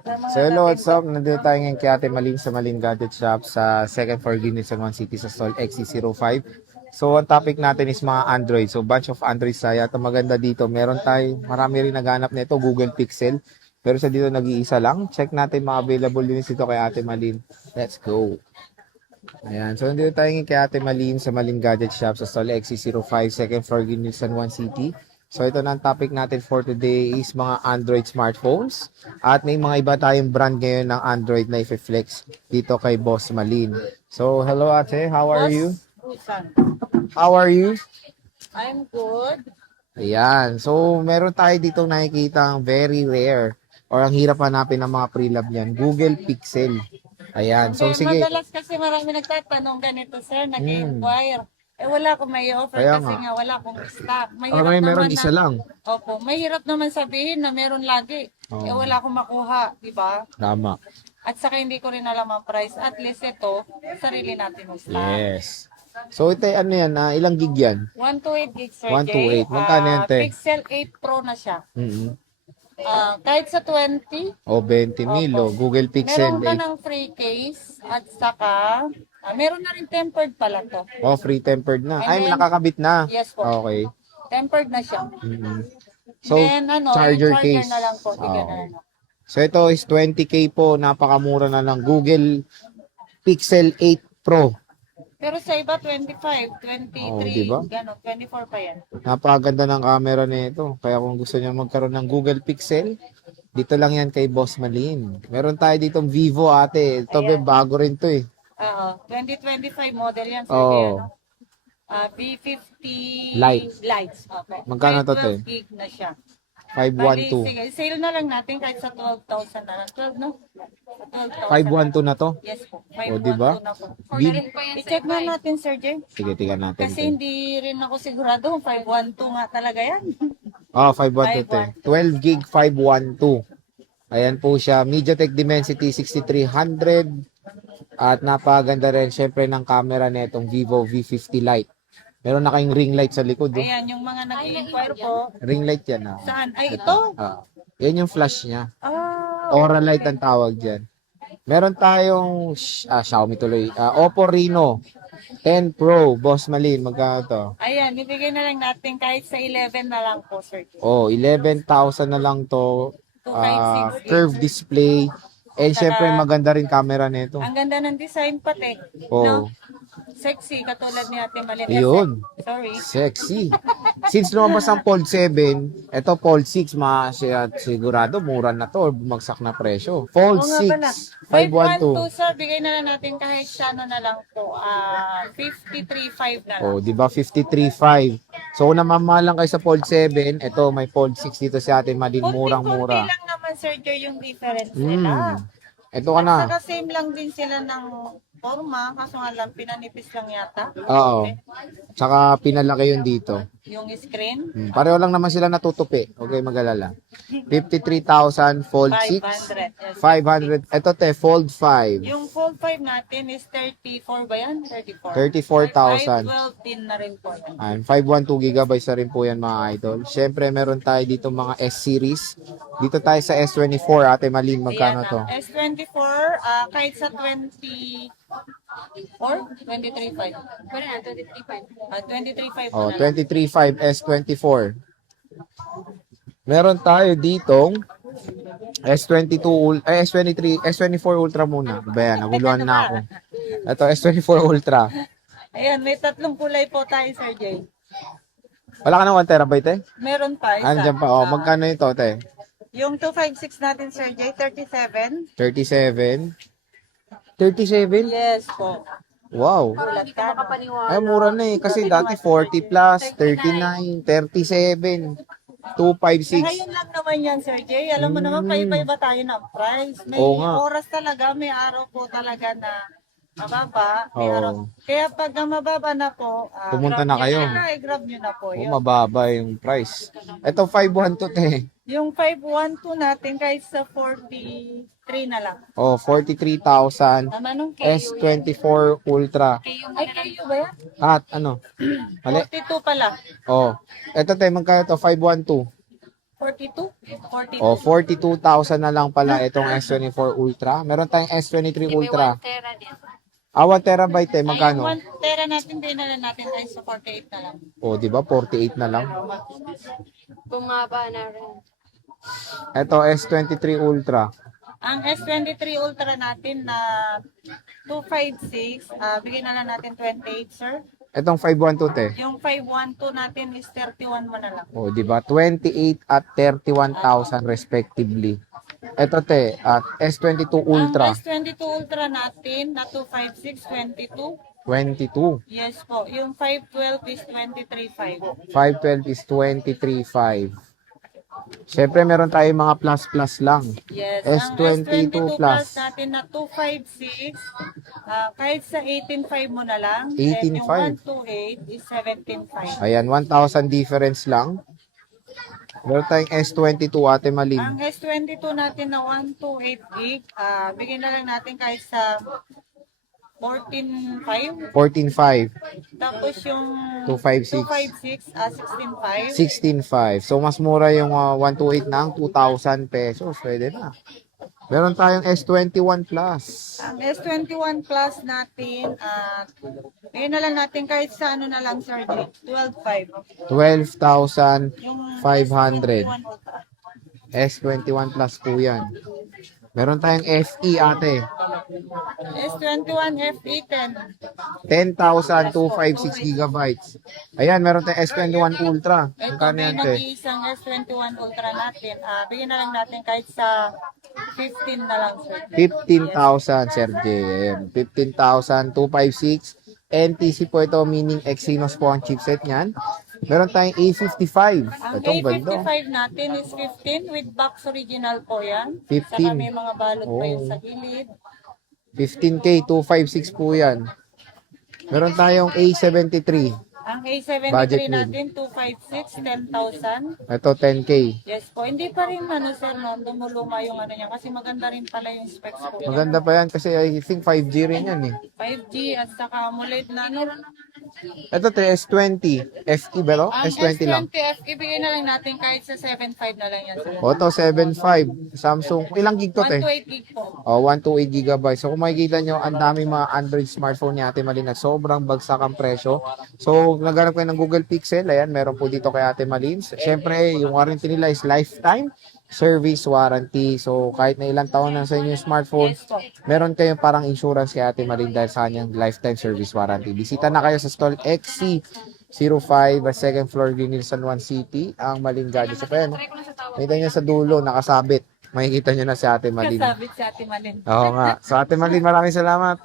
So hello, what's up? Nandito tayo ngayon kay Ate Malin sa Malin Gadget Shop sa second floor unit sa One City sa stall XC05. So ang topic natin is mga Android. So bunch of Android saya. Ito maganda dito. Meron tayo, marami rin naghanap nito, Google Pixel. Pero sa dito nag-iisa lang. Check natin mga available units dito kay Ate Malin. Let's go. Ayan. So nandito tayo ngayon kay Ate Malin sa Malin Gadget Shop sa stall XC05 second floor unit sa One City. So ito na ang topic natin for today is mga Android smartphones. At may mga iba tayong brand ngayon ng Android na i-flex dito kay Boss Malin. So hello ate, how are you? Susan. How are you? I'm good. Ayan. So meron tayo dito nakikita ang very rare or ang hirap hanapin ng mga pre-lab niyan. Google Pixel. Ayan. So sige. Madalas kasi marami nagtatanong ganito, sir, nag-inquire. Wala akong may offer Kaya kasi nga. nga wala akong stock. Okay, meron isa lang. Opo, mahirap naman sabihin na meron lagi. Wala akong makuha, di ba? Tama. At saka hindi ko rin alam ang price. At least ito, sarili natin yung stock. Yes. So ito ano yan, ilang gig yan? 128 gigs, sir. 128. Magkano yan, te? Pixel 8 Pro na siya. Mm-hmm. Kahit sa 20, O 20 mil, Opo. Google Pixel meron ka 8. ng free case at saka meron na rin tempered pala to. Oh, free tempered na. And Ay, then- nakakabit na. Yes po. Okay. Tempered na siya. Mhm. So, Then charger yung case. na lang po. Oo. So, ito is 20K po. Napakamura na lang. Google Pixel 8 Pro. Pero sa iba, 25, 23, Oo, diba? gano'n, 24 pa yan. Napakaganda ng camera nito. Kaya kung gusto niyo magkaroon ng Google Pixel, dito lang yan kay Boss Malin. Meron tayo ditong Vivo ate. Ito Ayan. bago rin to eh. 2025 model yan, sir. Oo. B50 Light. Okay. Magkano to, te? 12 gig na siya. 512. Sige, sale na lang natin kahit sa 12,000 na lang. 12, no? Sa 12,000. 512 na to. Yes po. O, diba? 512 na po. Vid- I-check na natin, Sir Jay. Sige, tingnan natin. Kasi hindi rin ako sigurado kung 512 nga talaga yan. Ah, 512 te. 12 gig 512. Ayan po siya. MediaTek Dimensity 6300. At napaganda rin syempre ng camera nitong Vivo V50 Lite. Meron na kayong ring light sa likod. Oh. Ayan, yung mga nag-inquire po. Ring light yan. Saan? Ay, ito? Yan yung flash niya. Ah, Aura light ang tawag dyan. Meron tayong Xiaomi tuloy. Oppo Reno 10 Pro. Boss Malin, magkano to? ayan, bibigyan na lang natin kahit sa 11 na lang po, Sir Jay. Oh, 11,000 na lang to. 256 gig. Curved display. And syempre maganda rin camera nito. Ang ganda ng design pati. Oh. No? Sexy, katulad ni Ate Malin. Yun. Sorry. Sexy. Since lumabas ang Fold 7, eto Fold 6, sigurado mura na to or bumagsak na presyo. Fold Oo nga pala. 6, 512. 512, sir, bigay na lang natin kahit sa ano na lang po. 53.5 na lang. Oh, di ba 53.5. So kung namamahalan kayo sa Fold 7, eto may Fold 6 dito sa atin, madin murang-mura. Konti lang naman, Sir Joy, yung difference nila. Eto ka na. Saka same lang din sila ng forma, kaso nga lang, pinanipis lang yata. Oo. Tsaka pinalaki yun dito. Yung screen, Pareho lang naman sila natutupi. Okay, mag-alala. 53,000 Fold 6. 500. 500. Ito te, Fold 5. Yung Fold 5 natin is 34 ba yan? 34. 34,000. 512 din na rin po yan. Ayan, 512 gigabytes na rin po yan mga idol. Siyempre, meron tayo dito mga S-series. Dito tayo sa S24. Ate Malin, magkano to? Ayan, S24, kahit sa 24, 23.5. Wala na, 23.5. 23.5 Oh, na lang. 23.5 S24. Meron tayo ditong S22, S23, S24 Ultra muna. Ba yan, naguluhan na ako. Ito, S24 Ultra. Ayan, may tatlong kulay po tayo, Sir Jay. Wala ka ng 1 terabyte eh? Meron pa isa. Andiyan pa, oh, magkano ito, te? Yung 256 natin, Sir Jay, 37. 37. 37? Yes po. Wow. Ulat ka. Ay, mura na eh. Kasi dati 40 plus, 39, 37, 256. Ngayon lang naman yan, Sir Jay. Alam mo naman, paiba-iba tayo ng price. May Oo nga. oras talaga, may araw po talaga na mababa. May Oo. araw. Kaya pag mababa na po, Pumunta grab na nyo kayo. grab nyo na po Oh, yun. mababa yung price. Ito 512 te. Yung 512 natin kahit sa 43 na lang. Oh, 43,000. Tama nung KU yan. S24 Ultra. Ay, KU ba yan? At ano? Mali. 42 pala. Oh. Ito te, magkano to? 512. 42? 42. O, 42,000 na lang pala itong S24 Ultra. Meron tayong S23 Ultra. Tera din. 1 terabyte Ay, yung magkano? 1 tera natin, dinala natin tayo sa 48 na lang. O, di ba? 48 na lang. Bumaba na rin. Ito, S23 Ultra. Ang S23 Ultra natin na 256, bigyan na lang natin 28, sir. Itong 512, te. Yung 512 natin is 31 mo na lang. O, di ba? 28 at 31,000 respectively. Ito, te, at S22 Ultra. Ang S22 Ultra natin na 256, 22. 22. Yes po. Yung 512 is 23.5. 512 is 23.5. Siyempre, meron tayong mga plus lang. Yes. S22 ang S22 plus. natin na 256, kahit sa 18.5 mo na lang. 18.5. And yung 128 is 17.5. Ayan, 1,000 difference lang. Meron tayong S22, Ate Malin. Ang S22 natin na 128 gig, bigyan na lang natin kahit sa 14.5. 14.5. Tapos yung 256. 16.5. 16.5. So, mas mura yung 128 ng 2,000 pesos. Pwede na. Meron tayong S21 Plus. Ang S21 Plus natin, bigyan na lang natin kahit sa ano na lang, sir, 12.5. 12,500. Yung S21 Ultra. S21 Plus po yan. Meron tayong FE, ate. S21 FE 10. 10,256 gigabytes. Ayan, meron tayong S21 Ultra. Ito Magkano may yan, te? nag-iisang S21 Ultra natin. Bigyan na lang natin kahit sa 15 na lang, sir. 15,000, Sir J. Ayan, 15,256. NTC po ito, meaning Exynos po ang chipset niyan. Meron taying A55. Ang Itong ganda. A55 natin is 15 with box original po yan. 15. Saka may mga balot pa yun Oh. sa gilid. 15K, 256 po yan. Meron tayong A73. Ang A73 Budget made. natin, 256, 10,000. Ito, 10K. Yes po. Hindi pa rin ano, sir, no, dumuluma yung ano niya. Kasi maganda rin pala yung specs po. niya. Maganda pa yan kasi I think 5G rin yan eh. 5G at saka AMOLED na ano. Ito, S20. FE ba, no? Ang S20 lang. S20F, ibigay na lang natin kahit sa 7.5 na lang yan, sir. Ito, 7.5. Samsung. Ilang gig to, te? 128 gig po. 128 gigabytes. So kung makikita nyo, ang dami mga Android smartphone ni Ate Malin at sobrang bagsak ang presyo. So naghanap kayo ng Google Pixel, ayan, meron po dito kay Ate Malin. Siyempre, yung warranty nila is lifetime service warranty. So kahit na ilang taon na sa inyo yung smartphone, Yes po. meron kayong parang insurance kay Ate Malin dahil sa kanyang lifetime service warranty. Bisita na kayo sa stall XC05, second floor, Greenhill, San Juan City, ang Malin Gadgets. So ayan, nakita nyo sa dulo, nakasabit. Makikita nyo na si Ate Malin. Kasabit si Ate Malin. Oo nga. So Ate Malin, maraming salamat.